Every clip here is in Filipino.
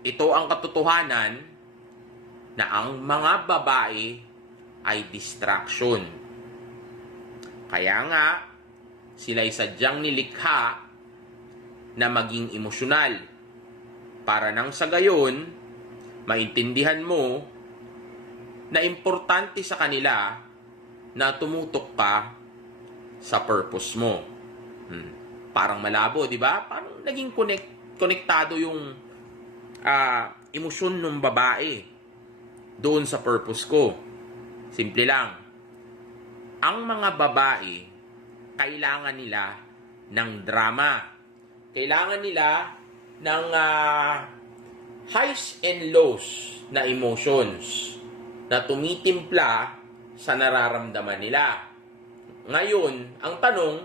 ito ang katotohanan na ang mga babae ay distraction. Kaya nga, sila'y sadyang nilikha na maging emosyonal para nang sa gayon, maintindihan mo na importante sa kanila na tumutok ka sa purpose mo. Parang malabo, di ba? Parang naging konektado yung emosyon ng babae doon sa purpose ko. Simple lang. Ang mga babae, kailangan nila ng drama. Kailangan nila ng highs and lows na emotions na tumitimpla sa nararamdaman nila. Ngayon, ang tanong,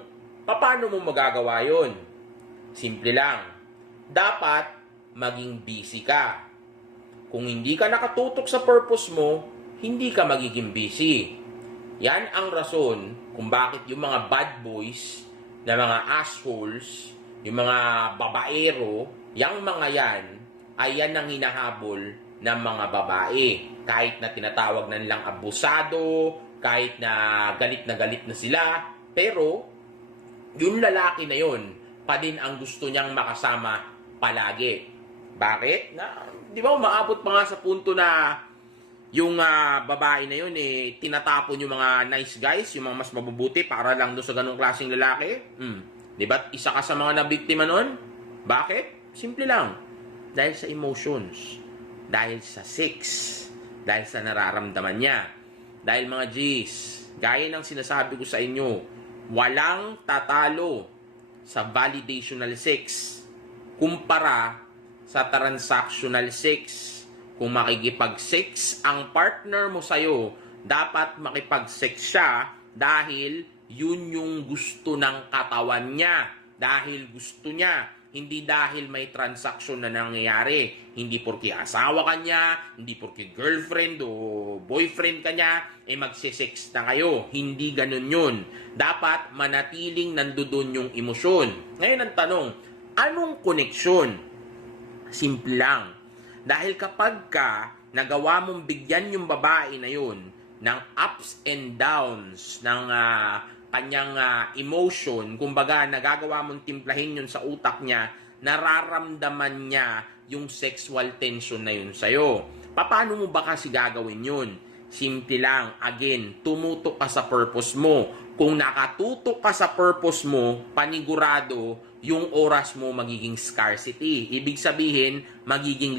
paano mo magagawa yun? Simple lang. Dapat maging busy ka. Kung hindi ka nakatutok sa purpose mo, hindi ka magiging busy. Yan ang rason kung bakit yung mga bad boys, na mga assholes, yung mga babaero, yung mga yan, ay yan ang hinahabol ng mga babae. Kahit na tinatawag na nilang abusado, kahit na galit na sila, pero yung lalaki na yun, pa din ang gusto niyang makasama palagi. Bakit? Di ba umaabot pa nga sa punto na yung babae na yun, tinatapon yung mga nice guys, yung mga mas mabubuti para lang doon sa ganung klaseng lalaki? Di ba? Isa ka sa mga nabiktima nun? Bakit? Simple lang. Dahil sa emotions. Dahil sa sex. Dahil sa nararamdaman niya. Dahil mga G's, gaya ng sinasabi ko sa inyo, walang tatalo sa validational sex kumpara sa transactional sex. Kung makikipag-sex ang partner mo sa'yo, dapat makipag-sex siya dahil yun yung gusto ng katawan niya. Dahil gusto niya. Hindi dahil may transaksyon na nangyayari. Hindi porke asawa ka niya, hindi porke girlfriend o boyfriend ka niya, magsisex na kayo. Hindi ganun yun. Dapat manatiling nandoon yung emosyon. Ngayon ang tanong, anong koneksyon? Simple lang. Dahil kapag ka nagawa mong bigyan yung babae na yun ng ups and downs ng kanyang emotion, kumbaga nagagawa mong timplahin yun sa utak niya, nararamdaman niya yung sexual tension na yun sa'yo. Paano mo ba kasi gagawin yun? Simple lang, again, tumutok ka sa purpose mo. Kung nakatutok ka sa purpose mo, panigurado, yung oras mo magiging scarcity. Ibig sabihin, magiging